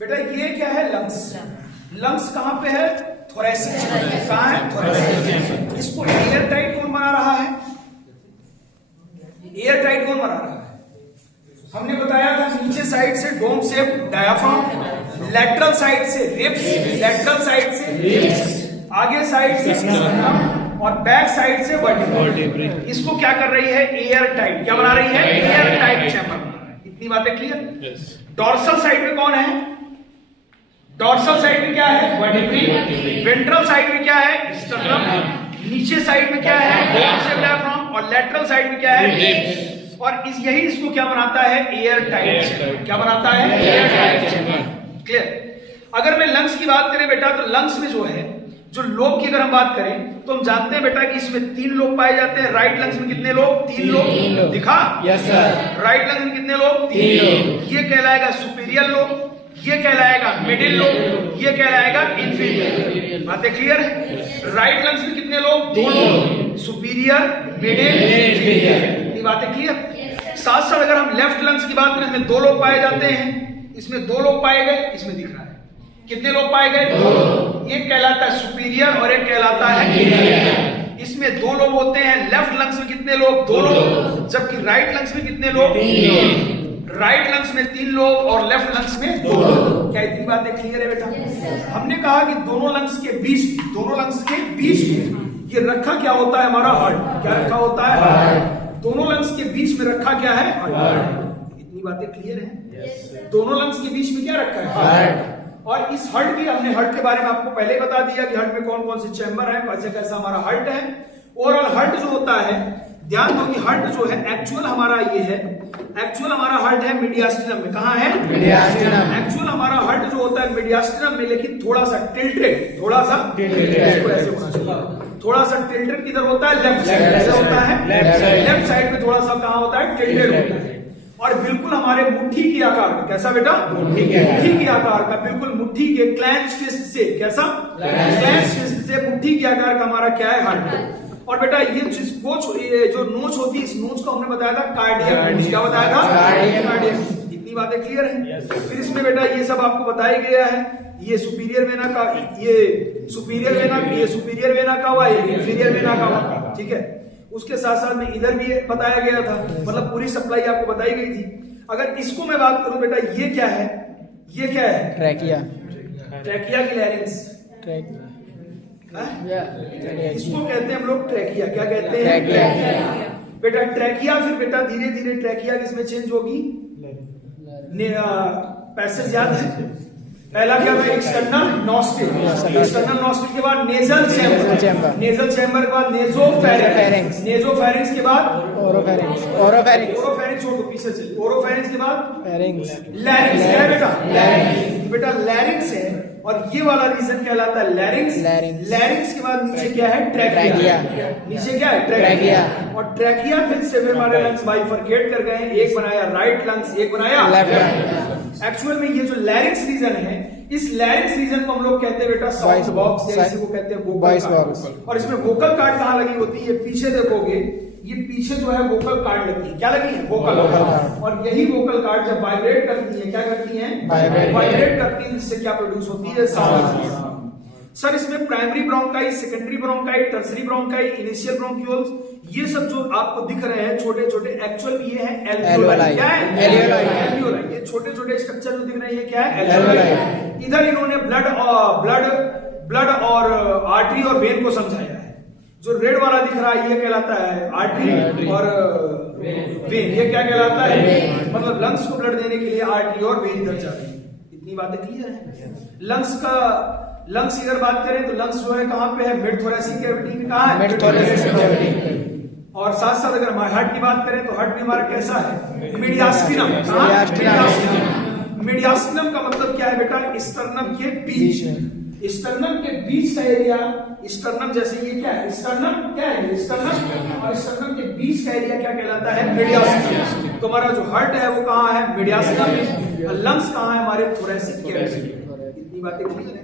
बेटा ये क्या है? लंग्स। लंग्स कहाँ पे है? Thoracic chamber. कहाँ है? थोरेसिक। इसको एयर टाइट कौन बना रहा है? एयर टाइट कौन बना रहा है? हमने बताया था नीचे साइड से dome shape diaphragm, lateral side से रिब्स, लेटरल साइड से रिब्स, आगे साइड से स्टर्नम और बैक साइड से वर्टिब्रे। इसको क्या कर रही है? Air tight. क्या बना रही है? Air tight chamber. इतनी बातें क्लियर? डॉर्सल साइड में कौन है? डॉर्सल साइड में क्या है? वर्टिब्रे। वेंट्रल साइड में क्या है? स्टर्नम। नीचे साइड में क्या है? डोम शेप डायाफ्राम और लेटरल साइड में क्या है? और यही इसको क्या बनाता है? Air tight chamber. क्या बनाता है? Air tight chamber. क्लियर? अगर मैं लंग्स की बात करें बेटा, तो लंग्स में जो है, जो लोब की अगर हम बात करें तो हम जानते हैं बेटा कि इसमें 3 लोब पाए जाते हैं। राइट लंग्स में कितने लोब? 3 लोब। दिखा? Yes sir. राइट लंग्स में कितने लोब? 3 लोब। ये कहलाएगा सुपीरियर लोब, ये कहलाएगा मिडिल लोब, ये कहलाएगा इंफीरियर। बातें क्लियर है? राइट लंग्स में कितने lobe? 2 lobe, superior, middle, inferior. बातें क्लियर? साथ साथ अगर हम लेफ्ट लंग्स की बात करें, इसमें 2 लोब पाए जाते हैं। इसमें 2 लोब पाए गए, इसमें दिख रहा है कितने लोब पाए गए? 2। एक कहलाता है सुपीरियर और एक कहलाता है इंफीरियर। इसमें 2 लोब होते हैं। लेफ्ट लंग्स में कितने लोब? 2 लोब। जबकि राइट लंग्स में कितने लोब? 3 लोब। राइट लंग्स में 3 लोब और लेफ्ट लंग्स में 2 लोब। क्या इतनी बातें क्लियर है बेटा? हमने कहा कि दोनों लंग्स के बीच में ये रखा क्या होता है? हमारा हार्ट। क्या रखा होता है? हार्ट। दोनों लंग्स के बीच में रखा क्या है? हार्ट। इतनी बातें क्लियर हैं? दोनों लंग्स के बीच में क्या रखा है? हार्ट। और इस हार्ट की हमने हार्ट के बारे में आपको पहले ही बता दिया कि हार्ट में कौन कौन से चैम्बर है, कैसे कैसा हमारा हार्ट है। ओवरऑल हार्ट जो होता है, ध्यान दो कि हार्ट जो है एक्चुअल हमारा ये है, एक्चुअल हमारा हार्ट है मीडियास्टिनम में। कहाँ है? मीडियास्टिनम। एक्चुअल हमारा हार्ट जो होता है मीडियास्टिनम में, लेकिन थोड़ा सा टिल्टेड, थोड़ा सा टिल्टेड किधर होता है? Left side. ऐसा होता है लेफ्ट साइड में थोड़ा सा कहाँ होता है? टिल्टेड होता है। और बिल्कुल हमारे मुट्ठी के आकार का, कैसा बेटा? मुट्ठी के आकार का, बिल्कुल मुट्ठी के क्लेंच फिस्ट से, कैसा? क्लेंच फिस्ट से मुट्ठी के आकार का हमारा क्या है? हार्ट। और बेटा ये जो नोच होती है, इस नोच को हमने बताया था कार्डियक। क्या बताया था? कार्डियक। इतनी बातें क्लियर है? फिर इसमें बेटा ये सब आपको बताया गया है। ये सुपीरियर वेना का, ये सुपीरियर वेना का हुआ, ये इंफीरियर वेना का हुआ। ठीक है? उसके साथ साथ में इधर भी बताया गया था, मतलब पूरी सप्लाई आपको बताई गई थी। अगर इसको मैं बात करूं बेटा, ये क्या है? ये क्या है? ट्रैकिया। ट्रैकिया की लैरिंक्स। इसको कहते हैं हम लोग ट्रैकिया। क्या कहते हैं? ट्रैकिया। बेटा ट्रैकिया, फिर बेटा धीरे धीरे ट्रैकिया किसमें चेंज होगी? पैसेज याद है? पहला क्या है? External nostril. एक्सटर्नल नॉस्ट्रिल के बाद नेजल चैम्बर। नेजल चैम्बर के बाद नेजोफेरिंक्स। नेजोफेरिंक्स के बाद ओरोफेरिंक्स। ओरोफेरिंक्स छोड़ दो, पीछे से। ओरोफेरिंक्स के बाद फेरिंक्स। लैरिंक्स है बेटा? लैरिंक्स। बेटा लैरिंक्स है और ये वाला रीजन कहलाता है लैरिंक्स। लैरिंक्स के बाद नीचे क्या है? ट्रैकिया। नीचे क्या है? ट्रैकिया। और ट्रैकिया फिर से हमारे लंग्स बाइफरकेट कर गए। एक बनाया राइट लंग्स, एक बनाया लेफ्ट लंग्स। एक्चुअल में ये जो लैरिंक्स रीजन है, इस लैरिंक्स रीजन को हम लोग कहते हैं बेटा साउंड बॉक्स, या इसी को कहते हैं वोकल कार्ड। और इसमें वोकल कार्ड कहाँ लगी होती है? पीछे देखोगे, ये पीछे जो है वोकल कार्ड लगी है। क्या लगी है? Vocal card. और यही वोकल कार्ड जब वाइब्रेट करती है, क्या करती है? वाइब्रेट करती है, जिससे क्या प्रोड्यूस होती है? साउंड। सर इसमें primary bronchi, secondary bronchi, tertiary bronchi, initial bronchioles, ये सब जो आपको दिख रहे हैं छोटे छोटे, एक्चुअल ये है एल्वियोलाई। क्या है? एल्वियोलाई। ये छोटे छोटे स्ट्रक्चर जो दिख रहे हैं, ये क्या है? एल्वियोलाई। इधर इन्होंने ब्लड और आर्टरी और वेन को समझाया है। जो रेड वाला दिख रहा है, ये कहलाता है आर्टरी और वेन। ये क्या कहलाता है? मतलब लंग्स को ब्लड देने के लिए आर्टरी और वेन इधर जा रही है। इतनी बातें क्लियर है? लंग्स की अगर बात करें तो लंग्स जो है कहाँ पे है? मिड थोरेसिक कैविटी में। कहाँ है? Mid thoracic cavity. और साथ साथ अगर हमारे हार्ट की बात करें तो हार्ट में हमारा कैसा है? मीडियास्टिनम। मीडियास्टिनम का मतलब क्या है बेटा? स्टर्नम के बीच। स्टर्नम के बीच का एरिया, स्टर्नम जैसे ये क्या है? स्टर्नम क्या है? स्टर्नम। और स्टर्नम के बीच का एरिया क्या कहलाता है? मीडियास्टिनम। तो हमारा जो हार्ट है वो कहाँ है? मीडियास्टिनम में। लंग्स कहाँ है? हमारे थोरेसिक कैविटी। इतनी बातें क्लियर है?